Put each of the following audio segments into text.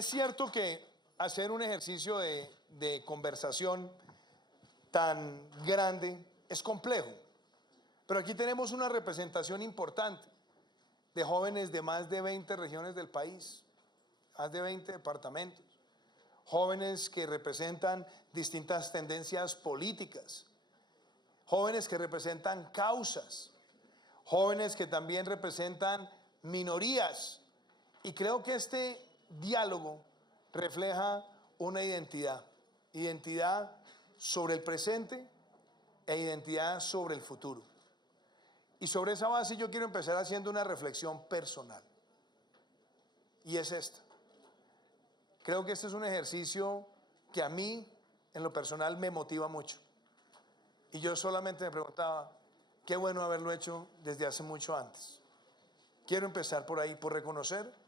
Es cierto que hacer un ejercicio de conversación tan grande es complejo, pero aquí tenemos una representación importante de jóvenes de más de 20 regiones del país, más de 20 departamentos, jóvenes que representan distintas tendencias políticas, jóvenes que representan causas, jóvenes que también representan minorías, y creo que este diálogo refleja una identidad sobre el presente e identidad sobre el futuro. Y sobre esa base yo quiero empezar haciendo una reflexión personal, y es esta. Creo que este es un ejercicio que a mí, en lo personal, me motiva mucho. Y yo solamente me preguntaba, qué bueno haberlo hecho desde hace mucho antes. Quiero empezar por ahí, por reconocer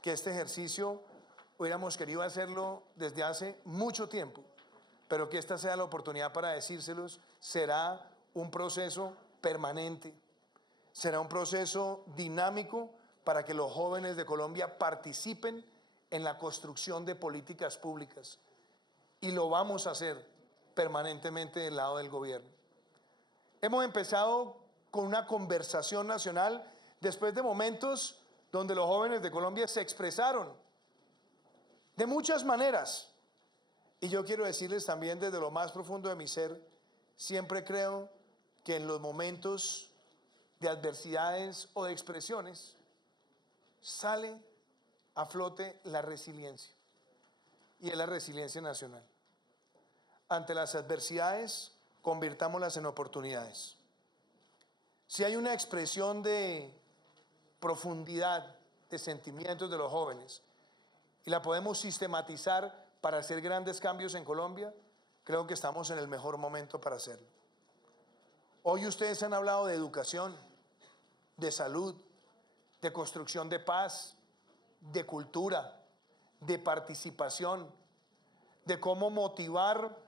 que este ejercicio hubiéramos querido hacerlo desde hace mucho tiempo, pero que esta sea la oportunidad para decírselos. Será un proceso permanente, será un proceso dinámico para que los jóvenes de Colombia participen en la construcción de políticas públicas, y lo vamos a hacer permanentemente del lado del gobierno. Hemos empezado con una conversación nacional después de momentos donde los jóvenes de Colombia se expresaron de muchas maneras, y yo quiero decirles también desde lo más profundo de mi ser, siempre creo que en los momentos de adversidades o de expresiones sale a flote la resiliencia, y es la resiliencia nacional. Ante las adversidades, convirtámoslas en oportunidades. Si hay una expresión de profundidad de sentimientos de los jóvenes y la podemos sistematizar para hacer grandes cambios en Colombia, creo que estamos en el mejor momento para hacerlo. Hoy ustedes han hablado de educación, de salud, de construcción de paz, de cultura, de participación, de cómo motivar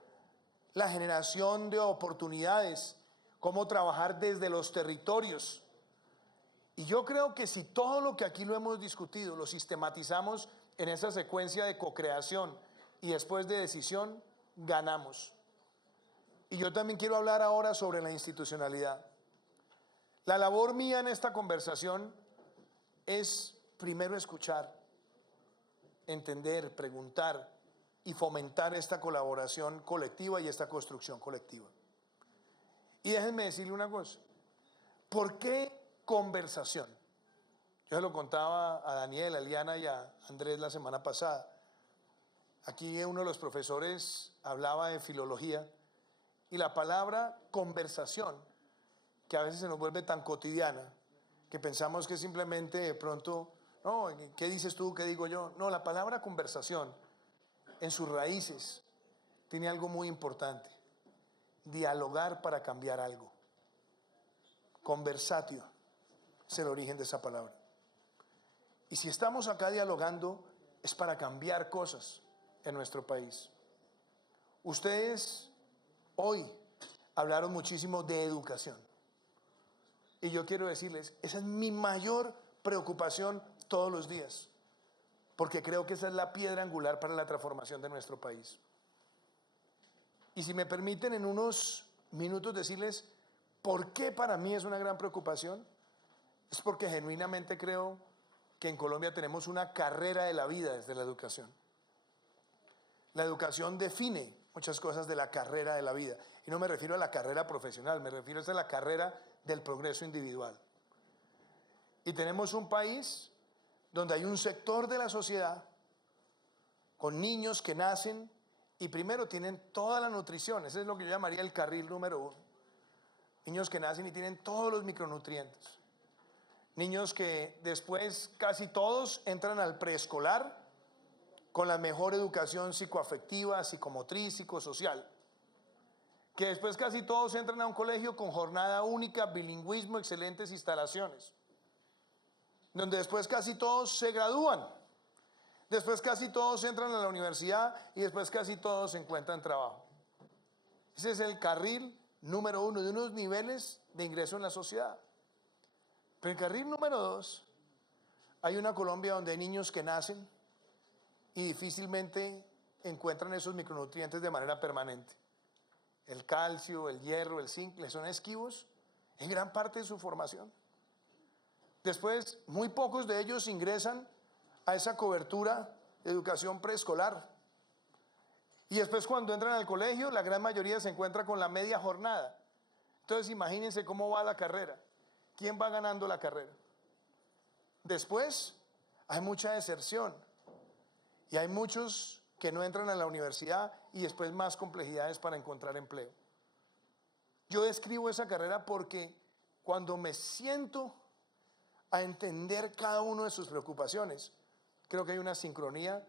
la generación de oportunidades, cómo trabajar desde los territorios. Y yo creo que si todo lo que aquí lo hemos discutido lo sistematizamos en esa secuencia de co-creación y después de decisión, ganamos. Y yo también quiero hablar ahora sobre la institucionalidad. La labor mía en esta conversación es primero escuchar, entender, preguntar y fomentar esta colaboración colectiva y esta construcción colectiva. Y déjenme decirle una cosa, ¿por qué conversación? Yo se lo contaba a Daniel, a Eliana y a Andrés la semana pasada. Aquí uno de los profesores hablaba de filología, y la palabra conversación, que a veces se nos vuelve tan cotidiana, que pensamos que simplemente de pronto, no, ¿qué dices tú? ¿Qué digo yo? No, la palabra conversación, en sus raíces, tiene algo muy importante: dialogar para cambiar algo. Conversatio es el origen de esa palabra. Y si estamos acá dialogando, es para cambiar cosas en nuestro país. Ustedes hoy hablaron muchísimo de educación, y yo quiero decirles, esa es mi mayor preocupación todos los días, porque creo que esa es la piedra angular para la transformación de nuestro país. Y si me permiten en unos minutos decirles por qué para mí es una gran preocupación, es porque genuinamente creo que en Colombia tenemos una carrera de la vida desde la educación. La educación define muchas cosas de la carrera de la vida, y no me refiero a la carrera profesional, me refiero a la carrera del progreso individual. Y tenemos un país donde hay un sector de la sociedad con niños que nacen y primero tienen toda la nutrición, ese es lo que yo llamaría el carril número 1. Niños que nacen y tienen todos los micronutrientes. Niños que después casi todos entran al preescolar con la mejor educación psicoafectiva, psicomotriz, psicosocial. Que después casi todos entran a un colegio con jornada única, bilingüismo, excelentes instalaciones. Donde después casi todos se gradúan. Después casi todos entran a la universidad y después casi todos encuentran trabajo. Ese es el carril número 1 de unos niveles de ingreso en la sociedad. Pero en el carril número 2 hay una Colombia donde hay niños que nacen y difícilmente encuentran esos micronutrientes de manera permanente. El calcio, el hierro, el zinc les son esquivos en gran parte de su formación. Después, muy pocos de ellos ingresan a esa cobertura de educación preescolar. Y después, cuando entran al colegio, la gran mayoría se encuentra con la media jornada. Entonces, imagínense cómo va la carrera. ¿Quién va ganando la carrera? Después, hay mucha deserción. Y hay muchos que no entran a la universidad y después más complejidades para encontrar empleo. Yo describo esa carrera porque cuando me siento a entender cada una de sus preocupaciones, creo que hay una sincronía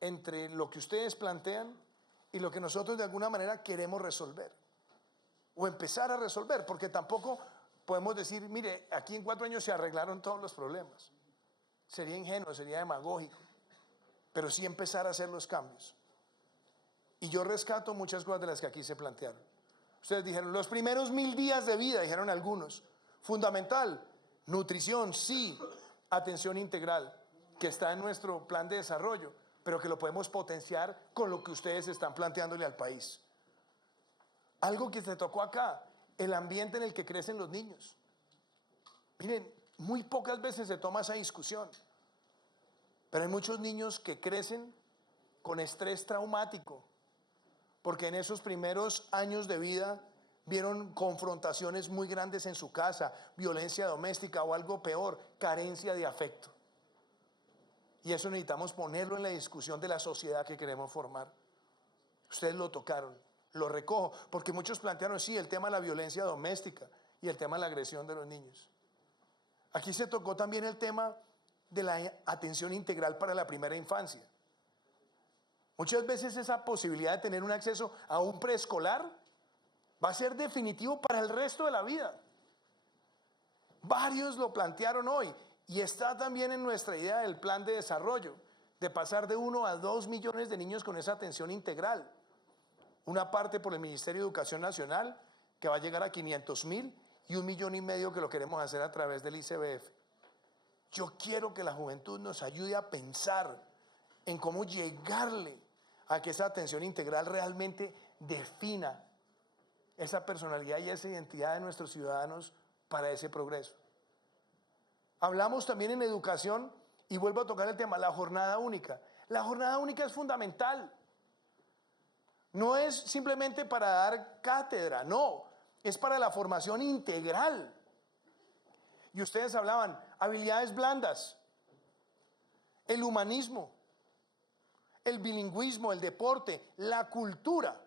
entre lo que ustedes plantean y lo que nosotros de alguna manera queremos resolver o empezar a resolver, porque tampoco podemos decir, mire, aquí en 4 años se arreglaron todos los problemas. Sería ingenuo, sería demagógico, pero sí empezar a hacer los cambios. Y yo rescato muchas cosas de las que aquí se plantearon. Ustedes dijeron, los primeros 1000 días de vida, dijeron algunos, fundamental, nutrición, sí, atención integral, que está en nuestro plan de desarrollo, pero que lo podemos potenciar con lo que ustedes están planteándole al país. Algo que se tocó acá, el ambiente en el que crecen los niños. Miren, muy pocas veces se toma esa discusión, pero hay muchos niños que crecen con estrés traumático, porque en esos primeros años de vida vieron confrontaciones muy grandes en su casa, violencia doméstica o algo peor, carencia de afecto. Y eso necesitamos ponerlo en la discusión de la sociedad que queremos formar. Ustedes lo tocaron, lo recojo, porque muchos plantearon, sí, el tema de la violencia doméstica y el tema de la agresión de los niños. Aquí se tocó también el tema de la atención integral para la primera infancia. Muchas veces esa posibilidad de tener un acceso a un preescolar va a ser definitivo para el resto de la vida. Varios lo plantearon hoy y está también en nuestra idea del plan de desarrollo, de pasar de 1 a 2 millones de niños con esa atención integral. Una parte por el Ministerio de Educación Nacional, que va a llegar a 500,000, y 1,5 millones que lo queremos hacer a través del ICBF. Yo quiero que la juventud nos ayude a pensar en cómo llegarle a que esa atención integral realmente defina esa personalidad y esa identidad de nuestros ciudadanos para ese progreso. Hablamos también en educación, y vuelvo a tocar el tema, la jornada única. La jornada única es fundamental. No es simplemente para dar cátedra, no, es para la formación integral. Y ustedes hablaban, habilidades blandas, el humanismo, el bilingüismo, el deporte, la cultura.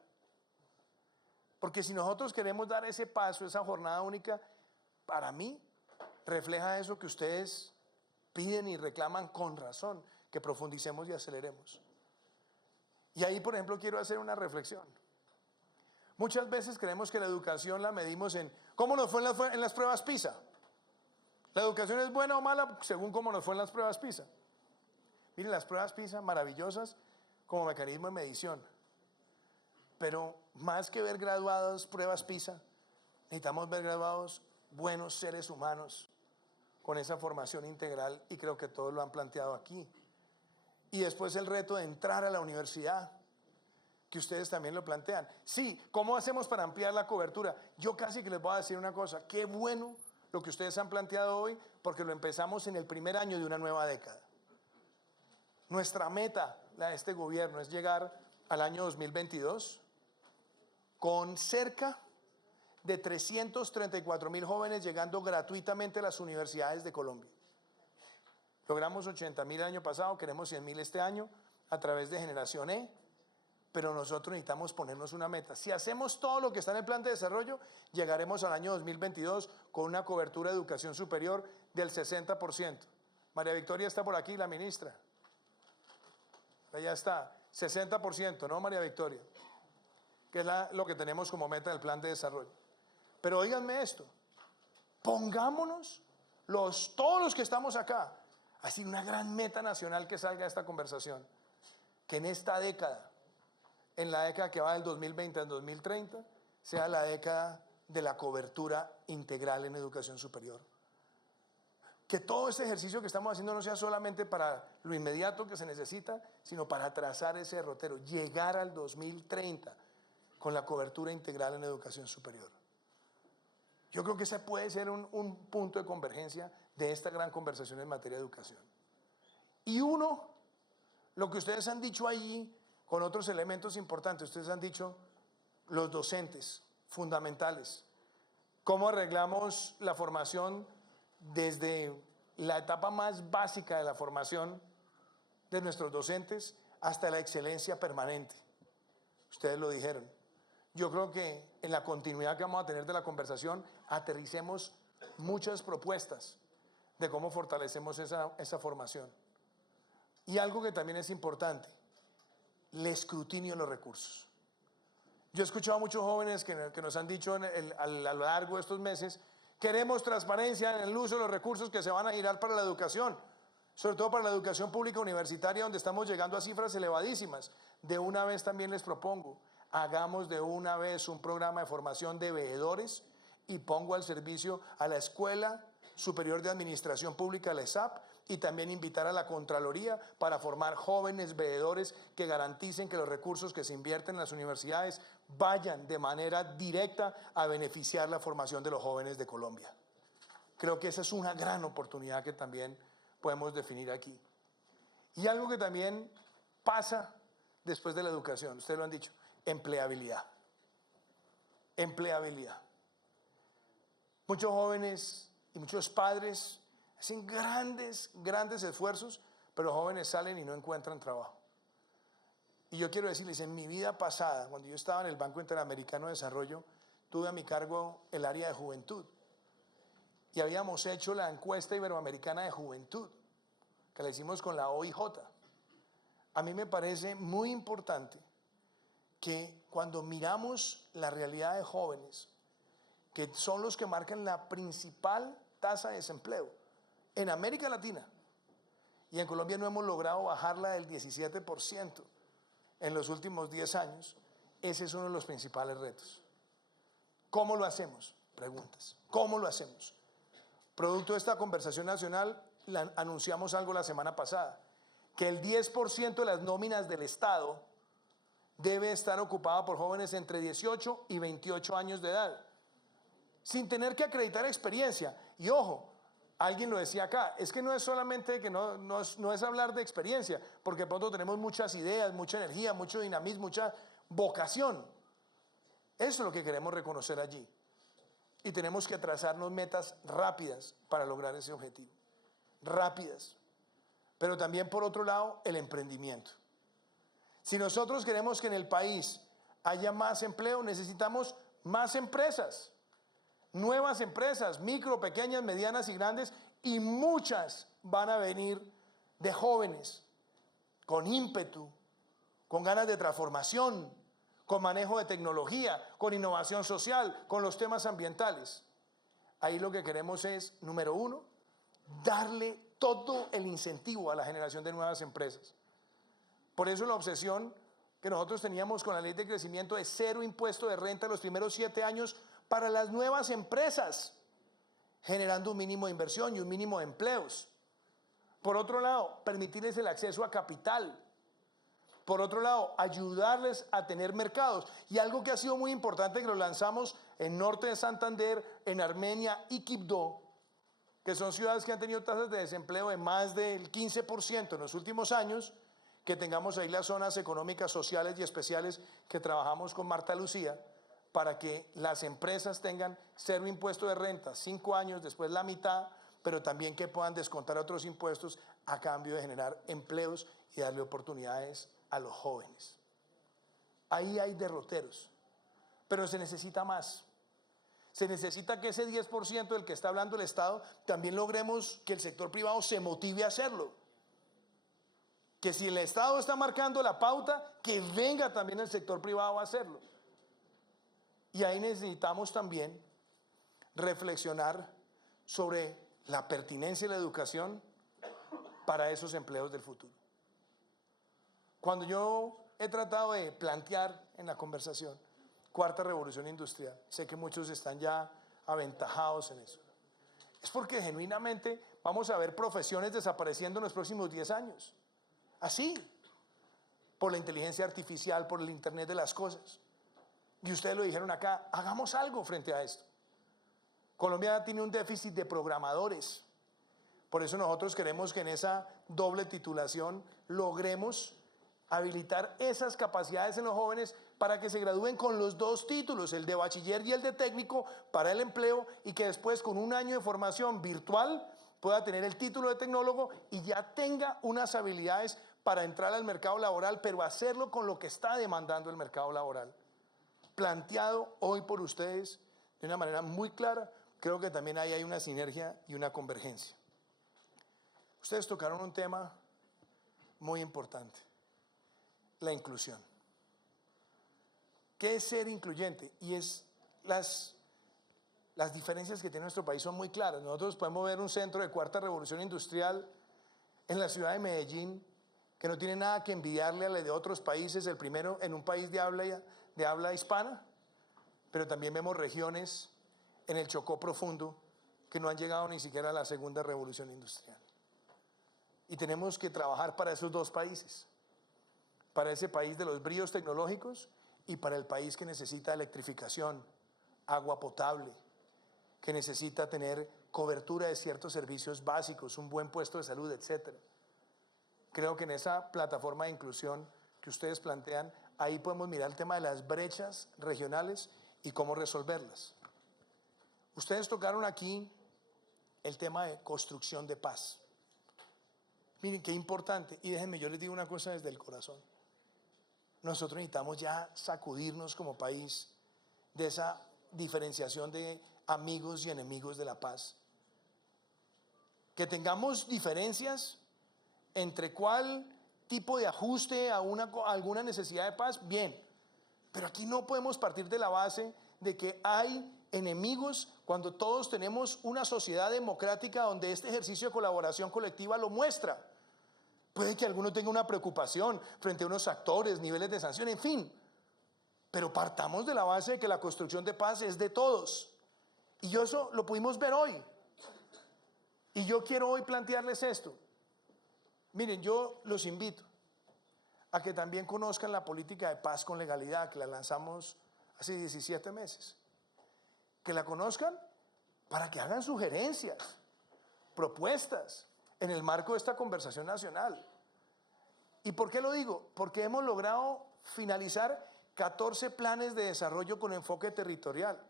Porque si nosotros queremos dar ese paso, esa jornada única, para mí refleja eso que ustedes piden y reclaman con razón, que profundicemos y aceleremos. Y ahí, por ejemplo, quiero hacer una reflexión. Muchas veces creemos que la educación la medimos en cómo nos fue en las pruebas PISA. ¿La educación es buena o mala según cómo nos fue en las pruebas PISA? Miren, las pruebas PISA maravillosas como mecanismo de medición. Pero más que ver graduados pruebas PISA, necesitamos ver graduados buenos seres humanos con esa formación integral, y creo que todos lo han planteado aquí. Y después el reto de entrar a la universidad, que ustedes también lo plantean. Sí, ¿cómo hacemos para ampliar la cobertura? Yo casi que les voy a decir una cosa, qué bueno lo que ustedes han planteado hoy, porque lo empezamos en el primer año de una nueva década. Nuestra meta, la de este gobierno, es llegar al año 2022 con cerca de 334,000 jóvenes llegando gratuitamente a las universidades de Colombia. Logramos 80,000 el año pasado, queremos 100,000 este año a través de Generación E, pero nosotros necesitamos ponernos una meta. Si hacemos todo lo que está en el plan de desarrollo, llegaremos al año 2022 con una cobertura de educación superior del 60%. María Victoria está por aquí, la ministra. Allá está, 60%, ¿no, María Victoria? Que es lo que tenemos como meta del plan de desarrollo. Pero óiganme esto, pongámonos todos los que estamos acá, así una gran meta nacional que salga de esta conversación, que en esta década, en la década que va del 2020 al 2030, sea la década de la cobertura integral en educación superior. que todo este ejercicio que estamos haciendo no sea solamente para lo inmediato que se necesita, sino para trazar ese derrotero, llegar al 2030 con la cobertura integral en educación superior. Yo creo que ese puede ser un punto de convergencia de esta gran conversación en materia de educación. Y uno, lo que ustedes han dicho allí, con otros elementos importantes, ustedes han dicho los docentes fundamentales, cómo arreglamos la formación desde la etapa más básica de la formación de nuestros docentes hasta la excelencia permanente. Ustedes lo dijeron. Yo creo que en la continuidad que vamos a tener de la conversación, aterricemos muchas propuestas de cómo fortalecemos esa formación. Y algo que también es importante, el escrutinio de los recursos. Yo he escuchado a muchos jóvenes que nos han dicho a lo largo de estos meses, queremos transparencia en el uso de los recursos que se van a girar para la educación, sobre todo para la educación pública universitaria, donde estamos llegando a cifras elevadísimas. De una vez también les propongo, hagamos de una vez un programa de formación de veedores y pongo al servicio a la Escuela Superior de Administración Pública, la ESAP, y también invitar a la Contraloría para formar jóvenes veedores que garanticen que los recursos que se invierten en las universidades vayan de manera directa a beneficiar la formación de los jóvenes de Colombia. Creo que esa es una gran oportunidad que también podemos definir aquí. Y algo que también pasa después de la educación, ustedes lo han dicho, empleabilidad. Empleabilidad. Muchos jóvenes y muchos padres hacen grandes esfuerzos, pero los jóvenes salen y no encuentran trabajo. Y yo quiero decirles, en mi vida pasada, cuando yo estaba en el Banco Interamericano de Desarrollo, tuve a mi cargo el área de juventud. Y habíamos hecho la encuesta iberoamericana de juventud, que la hicimos con la OIJ. A mí me parece muy importante que cuando miramos la realidad de jóvenes, que son los que marcan la principal tasa de desempleo en América Latina, y en Colombia no hemos logrado bajarla del 17% en los últimos 10 años, ese es uno de los principales retos. ¿Cómo lo hacemos? Preguntas. ¿Cómo lo hacemos? Producto de esta conversación nacional, anunciamos algo la semana pasada, que el 10% de las nóminas del Estado debe estar ocupada por jóvenes entre 18 y 28 años de edad, sin tener que acreditar experiencia. Y ojo, alguien lo decía acá, es que no es solamente que no es hablar de experiencia, porque pronto tenemos muchas ideas, mucha energía, mucho dinamismo, mucha vocación. Eso es lo que queremos reconocer allí. Y tenemos que trazarnos metas rápidas para lograr ese objetivo. Rápidas. Pero también, por otro lado, el emprendimiento. Si nosotros queremos que en el país haya más empleo, necesitamos más empresas. Nuevas empresas, micro, pequeñas, medianas y grandes, y muchas van a venir de jóvenes, con ímpetu, con ganas de transformación, con manejo de tecnología, con innovación social, con los temas ambientales. Ahí lo que queremos es, número uno, darle todo el incentivo a la generación de nuevas empresas. Por eso la obsesión que nosotros teníamos con la ley de crecimiento de 0 impuesto de renta los primeros 7 años para las nuevas empresas, generando un mínimo de inversión y un mínimo de empleos. Por otro lado, permitirles el acceso a capital. Por otro lado, ayudarles a tener mercados. Y algo que ha sido muy importante, que lo lanzamos en Norte de Santander, en Armenia y Quibdó, que son ciudades que han tenido tasas de desempleo de más del 15% en los últimos años, que tengamos ahí las zonas económicas, sociales y especiales que trabajamos con Marta Lucía, para que las empresas tengan 0 impuesto de renta, 5 años, después la mitad, pero también que puedan descontar otros impuestos a cambio de generar empleos y darle oportunidades a los jóvenes. Ahí hay derroteros, pero se necesita más. Se necesita que ese 10% del que está hablando el Estado, también logremos que el sector privado se motive a hacerlo. Que si el Estado está marcando la pauta, que venga también el sector privado a hacerlo. Y ahí necesitamos también reflexionar sobre la pertinencia de la educación para esos empleos del futuro. Cuando yo he tratado de plantear en la conversación cuarta revolución industrial, sé que muchos están ya aventajados en eso. es porque genuinamente vamos a ver profesiones desapareciendo en los próximos 10 años. Así, por la inteligencia artificial, por el Internet de las cosas. Y ustedes lo dijeron acá, hagamos algo frente a esto. Colombia tiene un déficit de programadores. Por eso nosotros queremos que en esa doble titulación logremos habilitar esas capacidades en los jóvenes para que se gradúen con los dos títulos, el de bachiller y el de técnico, para el empleo, y que después con un año de formación virtual pueda tener el título de tecnólogo y ya tenga unas habilidades para entrar al mercado laboral, pero hacerlo con lo que está demandando el mercado laboral. Planteado hoy por ustedes de una manera muy clara, creo que también ahí hay una sinergia y una convergencia. Ustedes tocaron un tema muy importante, la inclusión. ¿Qué es ser incluyente? Y las diferencias que tiene nuestro país son muy claras. Nosotros podemos ver un centro de cuarta revolución industrial en la ciudad de Medellín, que no tiene nada que envidiarle a la de otros países, el primero en un país de habla hispana, pero también vemos regiones en el Chocó profundo que no han llegado ni siquiera a la segunda revolución industrial. Y tenemos que trabajar para esos dos países, para ese país de los bríos tecnológicos y para el país que necesita electrificación, agua potable, que necesita tener cobertura de ciertos servicios básicos, un buen puesto de salud, etc. Creo que en esa plataforma de inclusión que ustedes plantean, ahí podemos mirar el tema de las brechas regionales y cómo resolverlas. Ustedes tocaron aquí el tema de construcción de paz. Miren qué importante, y déjenme, yo les digo una cosa desde el corazón. Nosotros necesitamos ya sacudirnos como país de esa diferenciación de amigos y enemigos de la paz. Que tengamos diferencias entre cuál tipo de ajuste a alguna necesidad de paz, bien. Pero aquí no podemos partir de la base de que hay enemigos cuando todos tenemos una sociedad democrática donde este ejercicio de colaboración colectiva lo muestra. Puede que alguno tenga una preocupación frente a unos actores, niveles de sanción, en fin. Pero partamos de la base de que la construcción de paz es de todos. Y eso lo pudimos ver hoy. Y yo quiero hoy plantearles esto. Miren, yo los invito a que también conozcan la política de paz con legalidad que la lanzamos hace 17 meses. Que la conozcan para que hagan sugerencias, propuestas en el marco de esta conversación nacional. ¿Y por qué lo digo? Porque hemos logrado finalizar 14 planes de desarrollo con enfoque territorial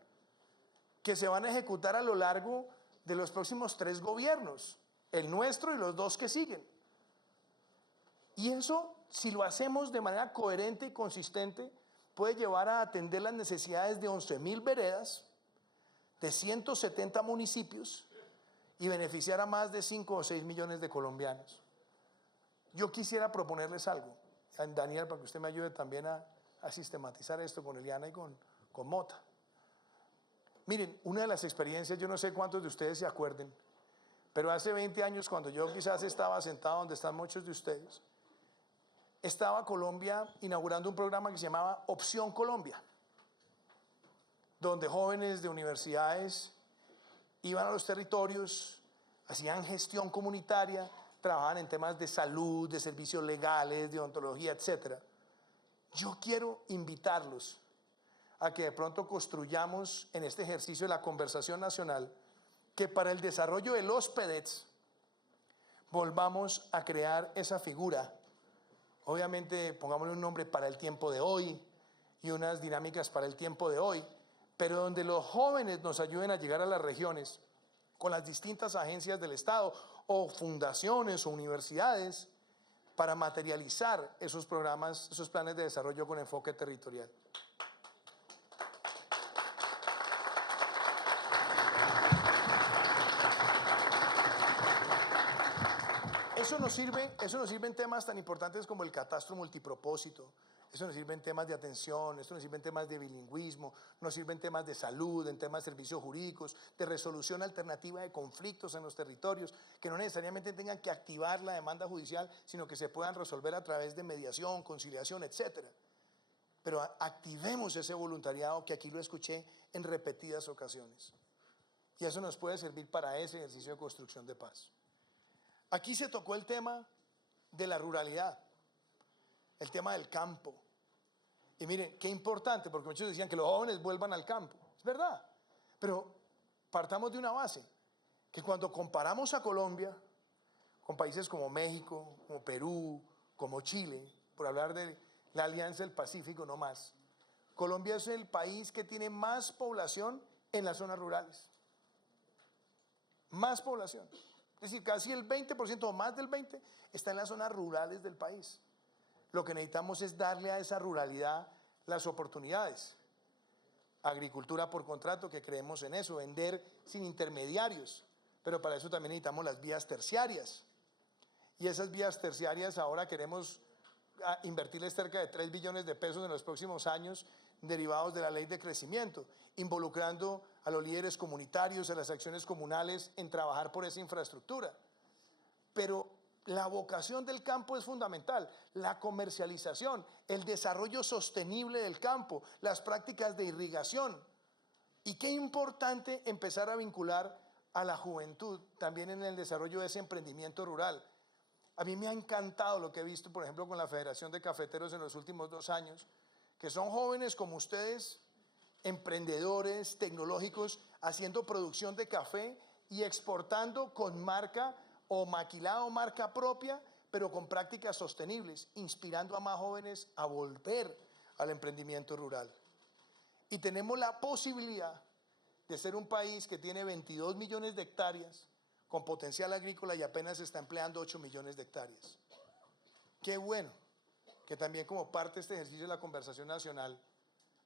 que se van a ejecutar a lo largo de los próximos 3 gobiernos, el nuestro y los 2 que siguen. Y eso, si lo hacemos de manera coherente y consistente, puede llevar a atender las necesidades de 11.000 veredas, de 170 municipios y beneficiar a más de 5 o 6 millones de colombianos. Yo quisiera proponerles algo, Daniel, para que usted me ayude también a sistematizar esto con Eliana y con Mota. Miren, una de las experiencias, yo no sé cuántos de ustedes se acuerden, pero hace 20 años, cuando yo quizás estaba sentado donde están muchos de ustedes, estaba Colombia inaugurando un programa que se llamaba Opción Colombia, donde jóvenes de universidades iban a los territorios, hacían gestión comunitaria, trabajaban en temas de salud, de servicios legales, de odontología, etc. Yo quiero invitarlos a que de pronto construyamos en este ejercicio de la conversación nacional que para el desarrollo de los PEDETs volvamos a crear esa figura. Obviamente pongámosle un nombre para el tiempo de hoy y unas dinámicas para el tiempo de hoy, pero donde los jóvenes nos ayuden a llegar a las regiones con las distintas agencias del Estado o fundaciones o universidades para materializar esos programas, esos planes de desarrollo con enfoque territorial. Eso nos sirve en temas tan importantes como el catastro multipropósito, eso nos sirve en temas de atención, eso nos sirve en temas de bilingüismo, nos sirve en temas de salud, en temas de servicios jurídicos, de resolución alternativa de conflictos en los territorios, que no necesariamente tengan que activar la demanda judicial, sino que se puedan resolver a través de mediación, conciliación, etc. Pero activemos ese voluntariado que aquí lo escuché en repetidas ocasiones. Y eso nos puede servir para ese ejercicio de construcción de paz. Aquí se tocó el tema de la ruralidad, el tema del campo. Y miren, qué importante, porque muchos decían que los jóvenes vuelvan al campo. Es verdad, pero partamos de una base, que cuando comparamos a Colombia con países como México, como Perú, como Chile, por hablar de la Alianza del Pacífico no más, Colombia es el país que tiene más población en las zonas rurales. Más población. Es decir, casi el 20% o más del 20% está en las zonas rurales del país. Lo que necesitamos es darle a esa ruralidad las oportunidades. Agricultura por contrato, que creemos en eso, vender sin intermediarios, pero para eso también necesitamos las vías terciarias. Y esas vías terciarias ahora queremos invertirles cerca de 3 billones de pesos en los próximos años derivados de la ley de crecimiento, involucrando a los líderes comunitarios, a las acciones comunales en trabajar por esa infraestructura. Pero la vocación del campo es fundamental, la comercialización, el desarrollo sostenible del campo, las prácticas de irrigación. Y qué importante empezar a vincular a la juventud también en el desarrollo de ese emprendimiento rural. A mí me ha encantado lo que he visto, por ejemplo, con la Federación de Cafeteros en los últimos 2 años, que son jóvenes como ustedes, emprendedores tecnológicos, haciendo producción de café y exportando con marca o maquilado marca propia, pero con prácticas sostenibles, inspirando a más jóvenes a volver al emprendimiento rural. Y tenemos la posibilidad de ser un país que tiene 22 millones de hectáreas con potencial agrícola y apenas está empleando 8 millones de hectáreas. Qué bueno que también como parte de este ejercicio de la conversación nacional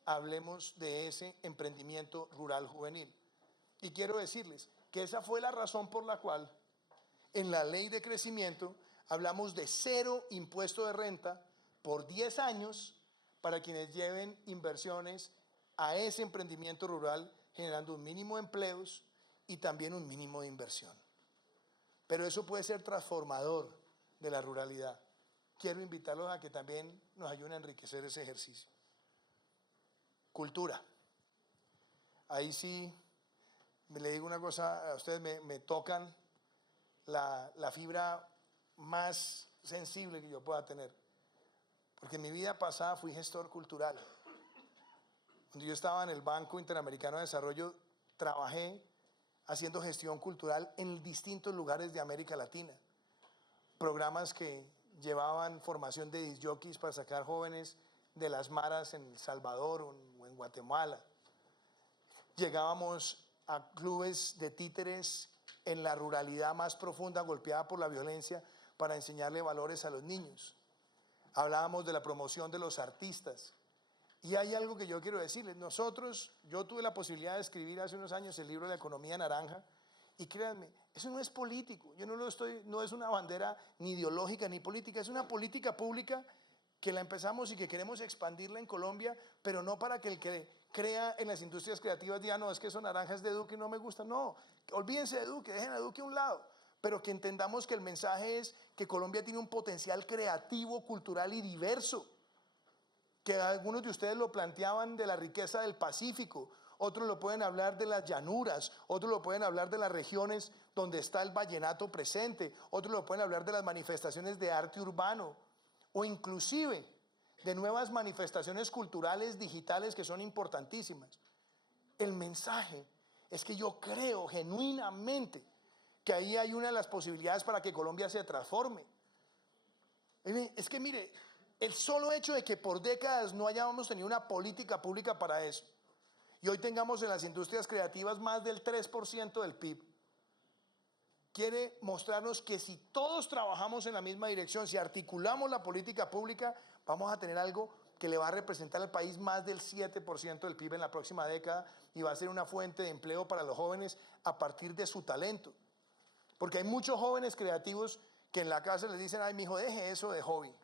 hablemos de ese emprendimiento rural juvenil. Y quiero decirles que esa fue la razón por la cual en la ley de crecimiento hablamos de 0 impuesto de renta por 10 años para quienes lleven inversiones a ese emprendimiento rural, generando un mínimo de empleos y también un mínimo de inversión. Pero eso puede ser transformador de la ruralidad. Quiero invitarlos a que también nos ayuden a enriquecer ese ejercicio. Cultura. Ahí sí, le digo una cosa, a ustedes me tocan la fibra más sensible que yo pueda tener. Porque en mi vida pasada fui gestor cultural. Cuando yo estaba en el Banco Interamericano de Desarrollo, trabajé haciendo gestión cultural en distintos lugares de América Latina. Programas que llevaban formación de disc jockeys para sacar jóvenes de las maras en El Salvador o en Guatemala. Llegábamos a clubes de títeres en la ruralidad más profunda, golpeada por la violencia, para enseñarle valores a los niños. Hablábamos de la promoción de los artistas. Y hay algo que yo quiero decirles. Yo tuve la posibilidad de escribir hace unos años el libro de la economía naranja, y créanme, eso no es político, no es una bandera ni ideológica ni política, es una política pública que la empezamos y que queremos expandirla en Colombia, pero no para que el que crea en las industrias creativas diga, no, es que eso naranja es de Duque y no me gusta. No, olvídense de Duque, dejen a Duque a un lado, pero que entendamos que el mensaje es que Colombia tiene un potencial creativo, cultural y diverso, que algunos de ustedes lo planteaban de la riqueza del Pacífico, otros lo pueden hablar de las llanuras, otros lo pueden hablar de las regiones donde está el vallenato presente, otros lo pueden hablar de las manifestaciones de arte urbano, o inclusive de nuevas manifestaciones culturales digitales que son importantísimas. El mensaje es que yo creo genuinamente que ahí hay una de las posibilidades para que Colombia se transforme. Es que mire, el solo hecho de que por décadas no hayamos tenido una política pública para eso, y hoy tengamos en las industrias creativas más del 3% del PIB, quiere mostrarnos que si todos trabajamos en la misma dirección, si articulamos la política pública, vamos a tener algo que le va a representar al país más del 7% del PIB en la próxima década y va a ser una fuente de empleo para los jóvenes a partir de su talento. Porque hay muchos jóvenes creativos que en la casa les dicen, ay, mijo, deje eso de hobby.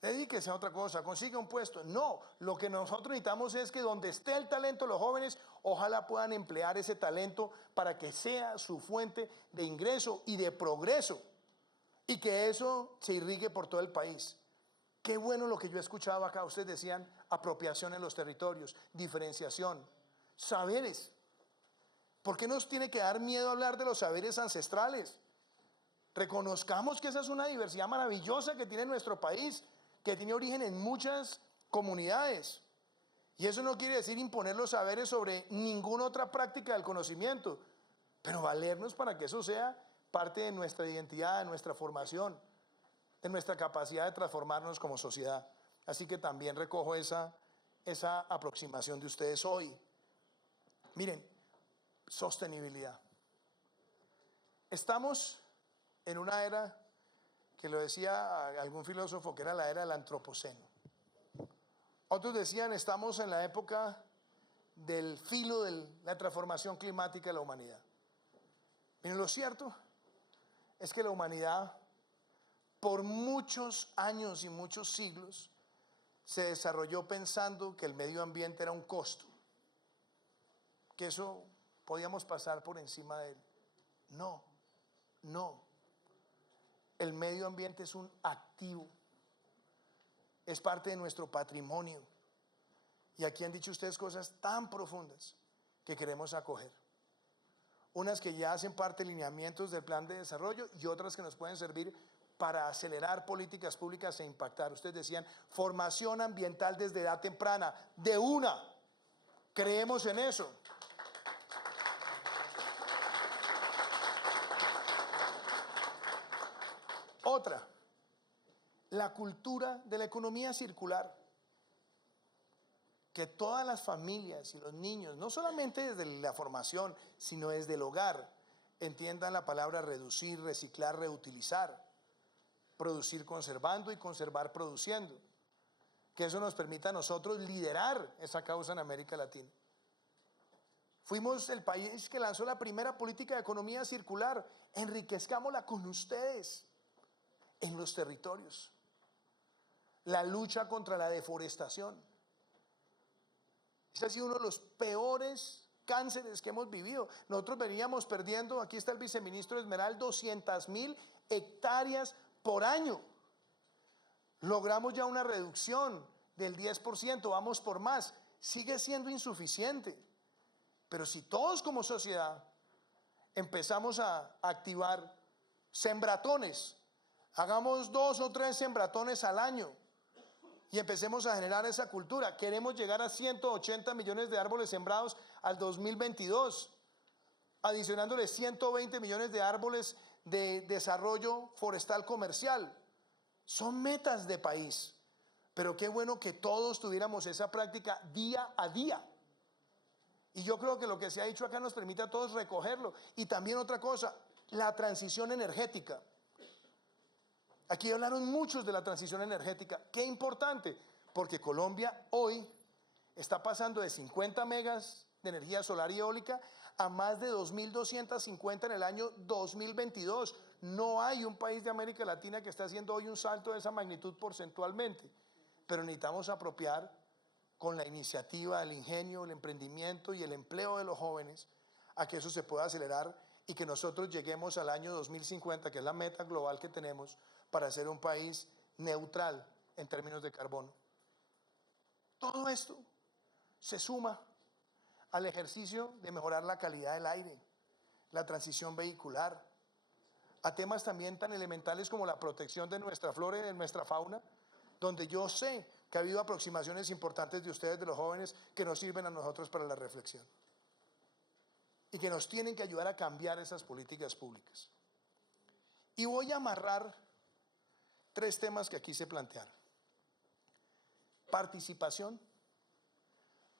Dedíquese a otra cosa, consiga un puesto. No, lo que nosotros necesitamos es que donde esté el talento, los jóvenes ojalá puedan emplear ese talento para que sea su fuente de ingreso y de progreso y que eso se irrigue por todo el país. Qué bueno lo que yo escuchaba acá, ustedes decían apropiación en los territorios, diferenciación, saberes. ¿Por qué nos tiene que dar miedo hablar de los saberes ancestrales? Reconozcamos que esa es una diversidad maravillosa que tiene nuestro país, que tiene origen en muchas comunidades. Y eso no quiere decir imponer los saberes sobre ninguna otra práctica del conocimiento, pero valernos para que eso sea parte de nuestra identidad, de nuestra formación, de nuestra capacidad de transformarnos como sociedad. Así que también recojo esa aproximación de ustedes hoy. Miren, sostenibilidad. Estamos en una era, que lo decía algún filósofo, que era la era del antropoceno. Otros decían, estamos en la época del filo de la transformación climática de la humanidad. Miren, lo cierto es que la humanidad, por muchos años y muchos siglos, se desarrolló pensando que el medio ambiente era un costo, que eso podíamos pasar por encima de él. No, no. El medio ambiente es un activo, es parte de nuestro patrimonio. Y aquí han dicho ustedes cosas tan profundas que queremos acoger. Unas que ya hacen parte de lineamientos del plan de desarrollo y otras que nos pueden servir para acelerar políticas públicas e impactar. Ustedes decían, formación ambiental desde edad temprana. De una, creemos en eso. Otra, la cultura de la economía circular. Que todas las familias y los niños, no solamente desde la formación, sino desde el hogar, entiendan la palabra reducir, reciclar, reutilizar, producir conservando y conservar produciendo. Que eso nos permita a nosotros liderar esa causa en América Latina. Fuimos el país que lanzó la primera política de economía circular. Enriquezcámosla con ustedes en los territorios. La lucha contra la deforestación. Ese ha sido uno de los peores cánceres que hemos vivido. Nosotros veníamos perdiendo, aquí está el viceministro Esmeral, 200.000 hectáreas por año. Logramos ya una reducción del 10%, vamos por más. Sigue siendo insuficiente. Pero si todos como sociedad empezamos a activar sembratones, hagamos 2 o 3 sembratones al año y empecemos a generar esa cultura. Queremos llegar a 180 millones de árboles sembrados al 2022, adicionándole 120 millones de árboles de desarrollo forestal comercial. Son metas de país, pero qué bueno que todos tuviéramos esa práctica día a día. Y yo creo que lo que se ha dicho acá nos permite a todos recogerlo. Y también otra cosa, la transición energética. Aquí hablaron muchos de la transición energética. Qué importante, porque Colombia hoy está pasando de 50 megas de energía solar y eólica a más de 2.250 en el año 2022. No hay un país de América Latina que esté haciendo hoy un salto de esa magnitud porcentualmente, pero necesitamos apropiar con la iniciativa, el ingenio, el emprendimiento y el empleo de los jóvenes a que eso se pueda acelerar y que nosotros lleguemos al año 2050, que es la meta global que tenemos, para ser un país neutral en términos de carbono. Todo esto se suma al ejercicio de mejorar la calidad del aire, la transición vehicular, a temas también tan elementales como la protección de nuestra flora y de nuestra fauna, donde yo sé que ha habido aproximaciones importantes de ustedes, de los jóvenes, que nos sirven a nosotros para la reflexión y que nos tienen que ayudar a cambiar esas políticas públicas. Y voy a amarrar 3 temas que aquí se plantearon: participación,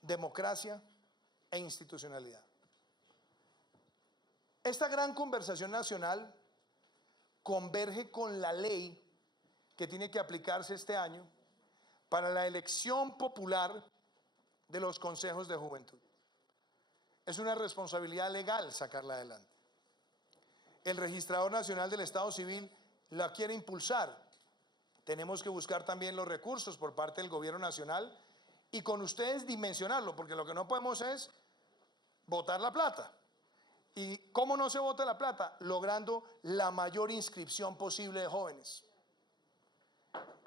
democracia e institucionalidad. Esta gran conversación nacional converge con la ley que tiene que aplicarse este año para la elección popular de los consejos de juventud. Es una responsabilidad legal sacarla adelante. El Registrador Nacional del Estado Civil la quiere impulsar. Tenemos que buscar también los recursos por parte del gobierno nacional y con ustedes dimensionarlo, porque lo que no podemos es botar la plata. ¿Y cómo no se bota la plata? Logrando la mayor inscripción posible de jóvenes.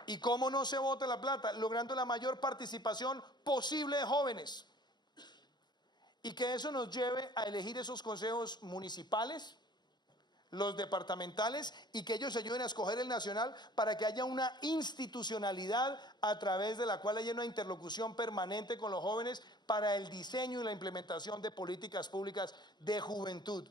¿Y cómo no se bota la plata? Logrando la mayor participación posible de jóvenes. y que eso nos lleve a elegir esos consejos municipales, los departamentales, y que ellos ayuden a escoger el nacional para que haya una institucionalidad a través de la cual haya una interlocución permanente con los jóvenes para el diseño y la implementación de políticas públicas de juventud,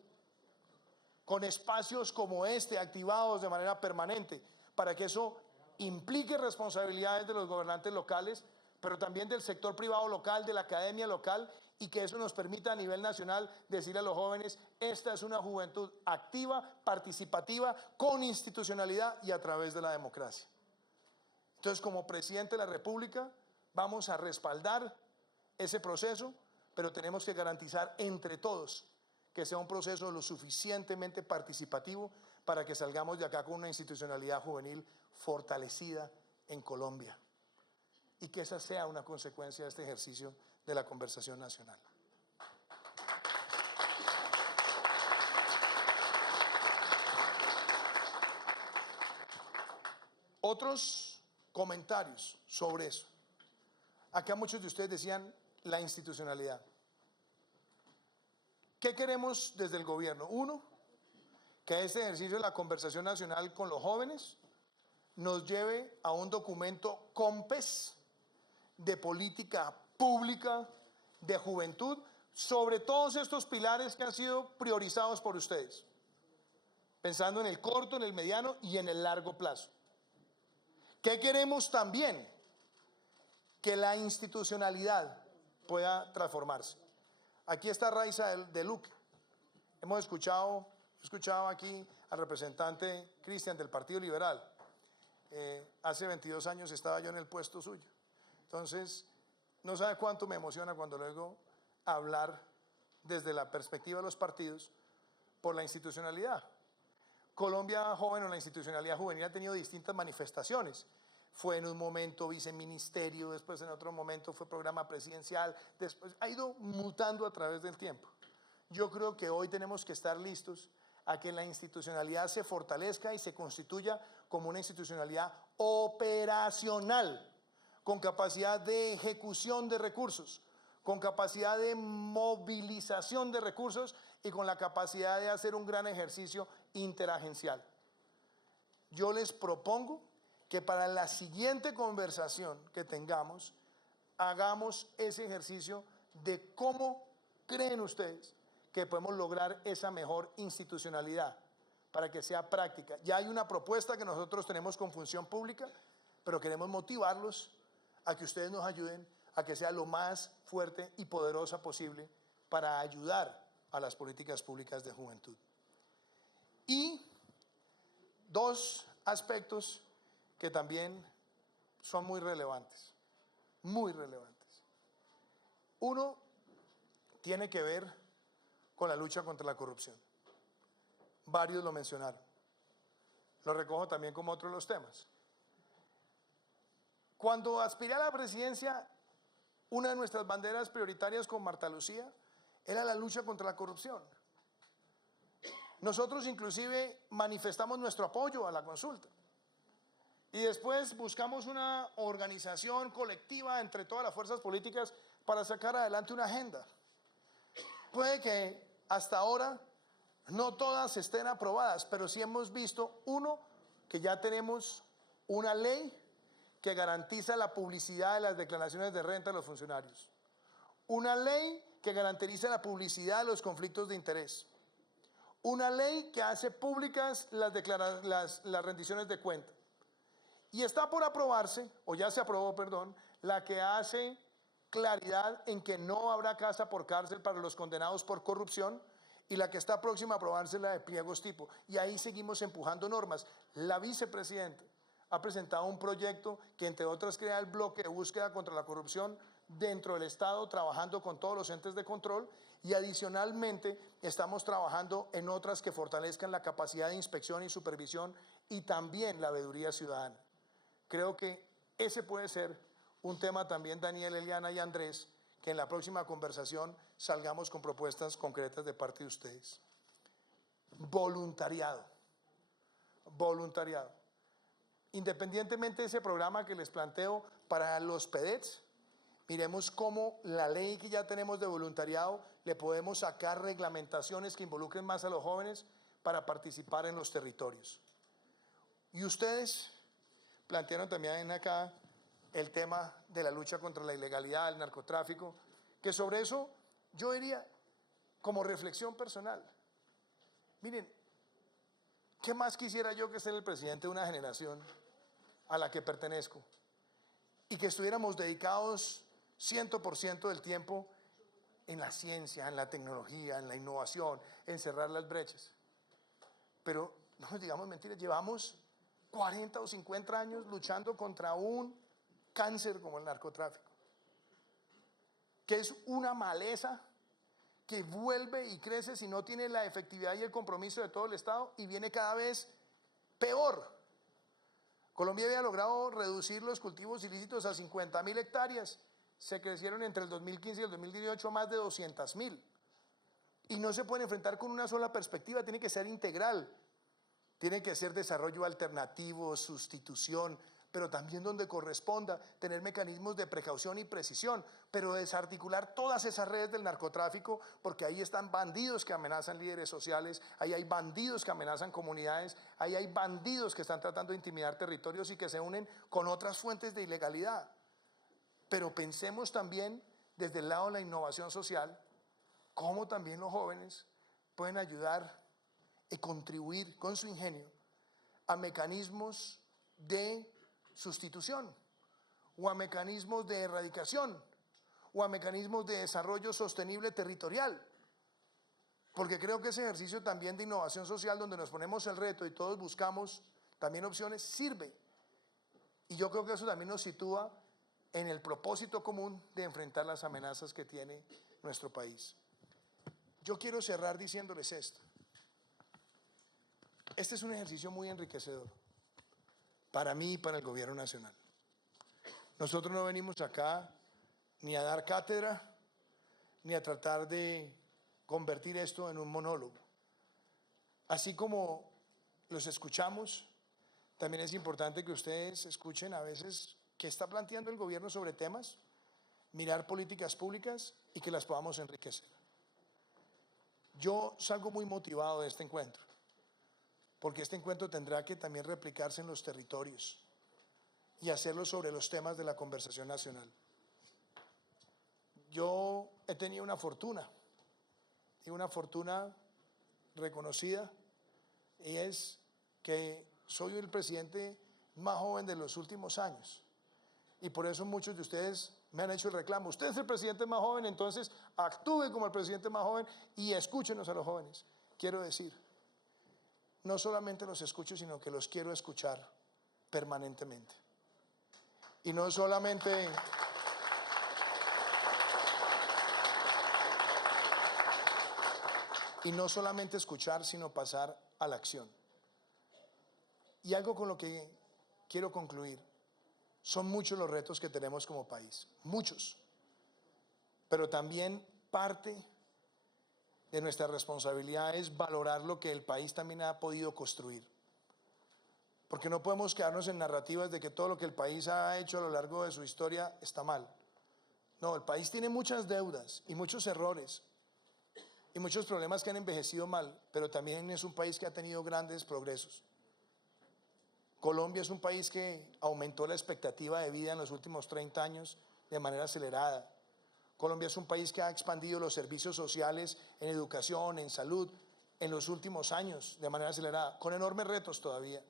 con espacios como este activados de manera permanente, para que eso implique responsabilidades de los gobernantes locales, pero también del sector privado local, de la academia local, y que eso nos permita a nivel nacional decirle a los jóvenes: esta es una juventud activa, participativa, con institucionalidad y a través de la democracia. Entonces, como presidente de la República, vamos a respaldar ese proceso, pero tenemos que garantizar entre todos que sea un proceso lo suficientemente participativo para que salgamos de acá con una institucionalidad juvenil fortalecida en Colombia, y que esa sea una consecuencia de este ejercicio de la conversación nacional. Otros comentarios sobre eso. Acá muchos de ustedes decían la institucionalidad. ¿Qué queremos desde el gobierno? Uno, que este ejercicio de la conversación nacional con los jóvenes nos lleve a un documento COMPES de política pública de juventud sobre todos estos pilares que han sido priorizados por ustedes, pensando en el corto, en el mediano y en el largo plazo. ¿Qué queremos también? Que la institucionalidad pueda transformarse. Aquí está Raiza de Luque. Hemos escuchado aquí al representante Cristian del Partido Liberal. Hace 22 años estaba yo en el puesto suyo. Entonces, no sabe cuánto me emociona cuando luego hablar desde la perspectiva de los partidos por la institucionalidad. Colombia Joven, o la institucionalidad juvenil, ha tenido distintas manifestaciones. Fue en un momento viceministerio, después en otro momento fue programa presidencial, después ha ido mutando a través del tiempo. Yo creo que hoy tenemos que estar listos a que la institucionalidad se fortalezca y se constituya como una institucionalidad operacional, con capacidad de ejecución de recursos, con capacidad de movilización de recursos y con la capacidad de hacer un gran ejercicio interagencial. Yo les propongo que para la siguiente conversación que tengamos, hagamos ese ejercicio de cómo creen ustedes que podemos lograr esa mejor institucionalidad para que sea práctica. Ya hay una propuesta que nosotros tenemos con Función Pública, pero queremos motivarlos a que ustedes nos ayuden a que sea lo más fuerte y poderosa posible para ayudar a las políticas públicas de juventud. Y dos aspectos que también son muy relevantes, muy relevantes. Uno tiene que ver con la lucha contra la corrupción. Varios lo mencionaron. Lo recojo también como otro de los temas. Cuando aspiré a la presidencia, una de nuestras banderas prioritarias con Marta Lucía era la lucha contra la corrupción. Nosotros inclusive manifestamos nuestro apoyo a la consulta. Y después buscamos una organización colectiva entre todas las fuerzas políticas para sacar adelante una agenda. Puede que hasta ahora no todas estén aprobadas, pero sí hemos visto, uno, que ya tenemos una ley que garantiza la publicidad de las declaraciones de renta de los funcionarios. Una ley que garantiza la publicidad de los conflictos de interés. Una ley que hace públicas las rendiciones de cuenta. Y está por aprobarse, o ya se aprobó, perdón, la que hace claridad en que no habrá casa por cárcel para los condenados por corrupción, y la que está próxima a aprobarse, la de pliegos tipo. Y ahí seguimos empujando normas. La vicepresidenta ha presentado un proyecto que, entre otras, crea el bloque de búsqueda contra la corrupción dentro del Estado, trabajando con todos los entes de control, y adicionalmente estamos trabajando en otras que fortalezcan la capacidad de inspección y supervisión y también la veeduría ciudadana. Creo que ese puede ser un tema también, Daniel, Eliana y Andrés, que en la próxima conversación salgamos con propuestas concretas de parte de ustedes. Voluntariado. Voluntariado. Independientemente de ese programa que les planteo para los PEDETs, Miremos cómo la ley que ya tenemos de voluntariado le podemos sacar reglamentaciones que involucren más a los jóvenes para participar en los territorios. Y ustedes plantearon también acá el tema de la lucha contra la ilegalidad, el narcotráfico, que sobre eso yo diría, como reflexión personal, miren, ¿qué más quisiera yo que ser el presidente de una generación a la que pertenezco y que estuviéramos dedicados 100% del tiempo en la ciencia, en la tecnología, en la innovación, en cerrar las brechas? Pero no nos digamos mentiras, llevamos 40 o 50 años luchando contra un cáncer como el narcotráfico, que es una maleza que vuelve y crece si no tiene la efectividad y el compromiso de todo el Estado, y viene cada vez peor. Colombia había logrado reducir los cultivos ilícitos a 50.000 hectáreas, se crecieron entre el 2015 y el 2018 a más de 200.000, y no se pueden enfrentar con una sola perspectiva, tiene que ser integral, tiene que ser desarrollo alternativo, sustitución, pero también donde corresponda, tener mecanismos de precaución y precisión, pero desarticular todas esas redes del narcotráfico, porque ahí están bandidos que amenazan líderes sociales, ahí hay bandidos que amenazan comunidades, ahí hay bandidos que están tratando de intimidar territorios y que se unen con otras fuentes de ilegalidad. Pero pensemos también desde el lado de la innovación social, cómo también los jóvenes pueden ayudar y contribuir con su ingenio a mecanismos de sustitución, o a mecanismos de erradicación, o a mecanismos de desarrollo sostenible territorial. Porque creo que ese ejercicio también de innovación social, donde nos ponemos el reto y todos buscamos también opciones, sirve. Y yo creo que eso también nos sitúa en el propósito común de enfrentar las amenazas que tiene nuestro país. Yo quiero cerrar diciéndoles esto. Este es un ejercicio muy enriquecedor para mí y para el gobierno nacional. Nosotros no venimos acá ni a dar cátedra, ni a tratar de convertir esto en un monólogo. Así como los escuchamos, también es importante que ustedes escuchen a veces qué está planteando el gobierno sobre temas, mirar políticas públicas y que las podamos enriquecer. Yo salgo muy motivado de este encuentro, porque este encuentro tendrá que también replicarse en los territorios y hacerlo sobre los temas de la conversación nacional. Yo he tenido una fortuna, y una fortuna reconocida, y es que soy el presidente más joven de los últimos años, y por eso muchos de ustedes me han hecho el reclamo: usted es el presidente más joven, entonces actúe como el presidente más joven y escúchenos a los jóvenes. Quiero decir, no solamente los escucho, sino que los quiero escuchar permanentemente. Y no solamente escuchar, sino pasar a la acción. Y algo con lo que quiero concluir: son muchos los retos que tenemos como país, muchos, pero también parte de nuestra responsabilidad es valorar lo que el país también ha podido construir. Porque no podemos quedarnos en narrativas de que todo lo que el país ha hecho a lo largo de su historia está mal. No, el país tiene muchas deudas y muchos errores y muchos problemas que han envejecido mal, pero también es un país que ha tenido grandes progresos. Colombia es un país que aumentó la expectativa de vida en los últimos 30 años de manera acelerada. Colombia es un país que ha expandido los servicios sociales en educación, en salud, en los últimos años de manera acelerada, con enormes retos todavía.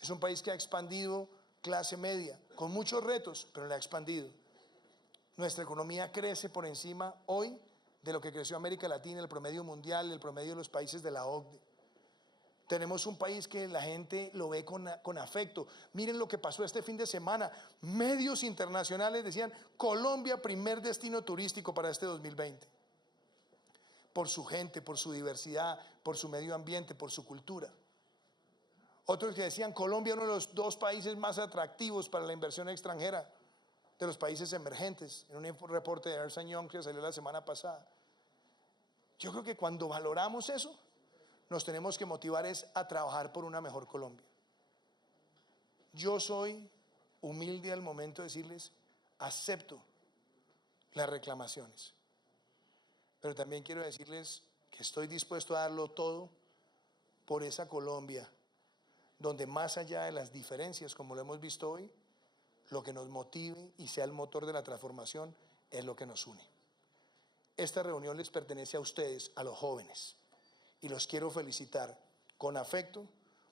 Es un país que ha expandido clase media, con muchos retos, pero la ha expandido. Nuestra economía crece por encima hoy de lo que creció América Latina, el promedio mundial, el promedio de los países de la OCDE. Tenemos un país que la gente lo ve con afecto. Miren lo que pasó este fin de semana. Medios internacionales decían: Colombia, primer destino turístico para este 2020. Por su gente, por su diversidad, por su medio ambiente, por su cultura. Otros que decían: Colombia, uno de los 2 países más atractivos para la inversión extranjera de los países emergentes, en un reporte de Ernst & Young que salió la semana pasada. Yo creo que cuando valoramos eso, nos tenemos que motivar a trabajar por una mejor Colombia. Yo soy humilde al momento de decirles: acepto las reclamaciones. Pero también quiero decirles que estoy dispuesto a darlo todo por esa Colombia, donde más allá de las diferencias, como lo hemos visto hoy, lo que nos motive y sea el motor de la transformación es lo que nos une. Esta reunión les pertenece a ustedes, a los jóvenes, y los quiero felicitar con afecto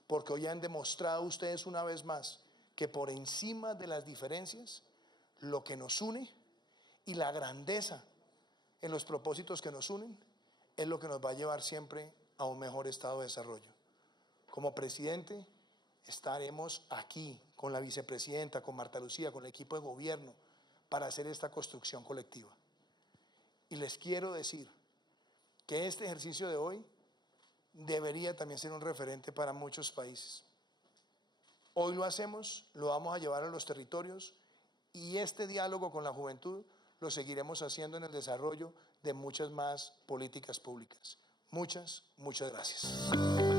porque hoy han demostrado ustedes una vez más que por encima de las diferencias, lo que nos une y la grandeza en los propósitos que nos unen es lo que nos va a llevar siempre a un mejor estado de desarrollo. Como presidente estaremos aquí con la vicepresidenta, con Marta Lucía, con el equipo de gobierno para hacer esta construcción colectiva. Y les quiero decir que este ejercicio de hoy debería también ser un referente para muchos países. Hoy lo hacemos, lo vamos a llevar a los territorios y este diálogo con la juventud lo seguiremos haciendo en el desarrollo de muchas más políticas públicas. Muchas gracias.